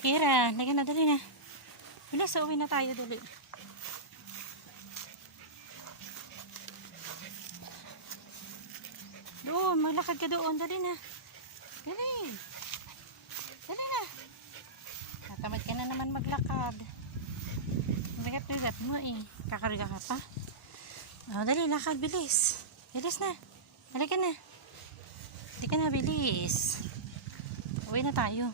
Kira, lagyan na, dali na. Bilis, uwi na tayo, dali. Doon, maglakad ka doon, dali na. Dali. Dali na. Natamad ka na naman maglakad. Nagat mo eh. Kakarga ka pa. Oh, dali, lakad, bilis. Bilis na. Dali ka na. Hindi ka na, bilis. Uwi na tayo.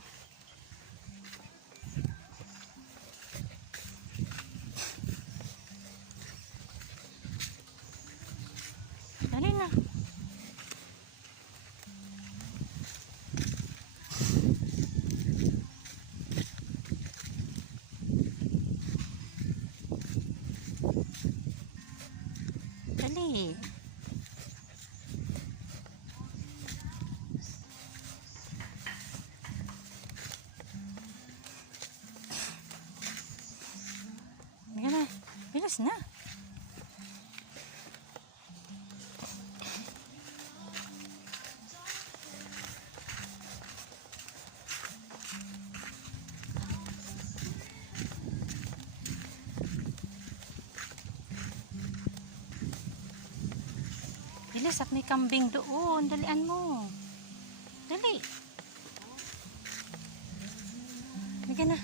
Dali na. Dali. Dali na. Bilis na. Bilis at may kambing doon. Dalian mo. Dali. Dali na.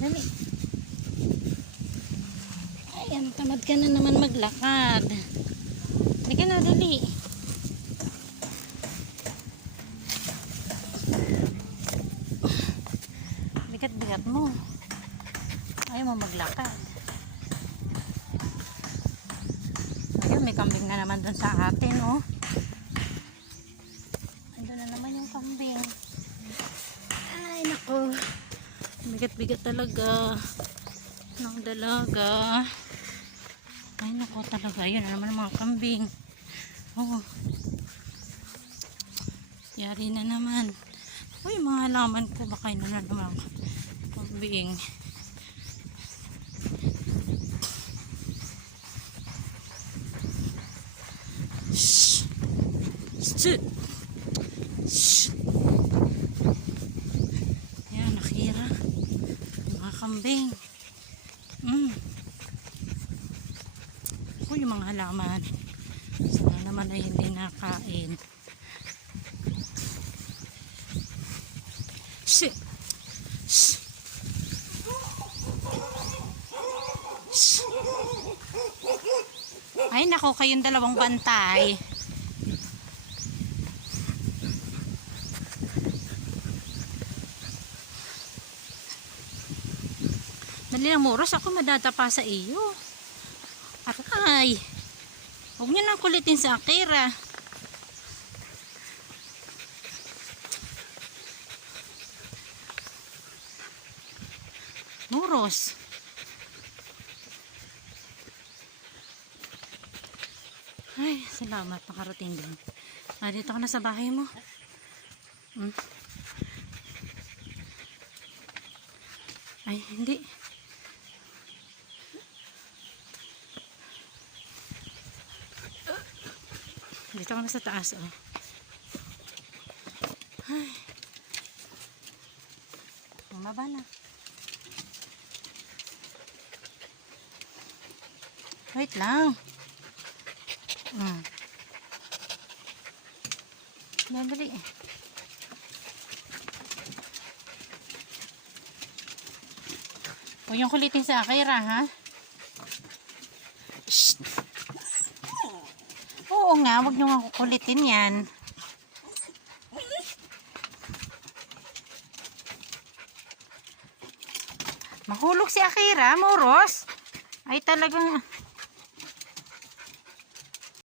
Dali. Ayan, tamad ka na naman maglakad. Dali na, dali. Bigat-bigat mo. Ayaw mo maglakad. May kambing na naman dun sa atin, oh. Andun na naman yung kambing. Ay, nako. Bigat-bigat talaga ng dalaga. Ay, nako talaga. Yun na naman mga kambing. Oh. Yari na naman. Uy, mga halaman ko. Baka yun na naman kambing. Shh. Yan, nakira. Mga kambing. Yung mga halaman. Sana naman ay hindi nakain. Shh. Shh. Shh. Ay, nako, kayong dalawang bantay. Dali lang, Moros, ako madadapa sa iyo. Aray, huwag niyo nang kulitin sa Akira. Moros. Ay, salamat, nakarating din. Dito ka na sa bahay mo. Ay, hindi. Dito ka na sa taas, oh. Ay. Bumaba na. Wait lang. Dali. Huwag yung kulitin sa Akira, ha? Shh. Oo nga, huwag nyo nga kukulitin yan. Mahulog si Akira, Moros. Ay talagang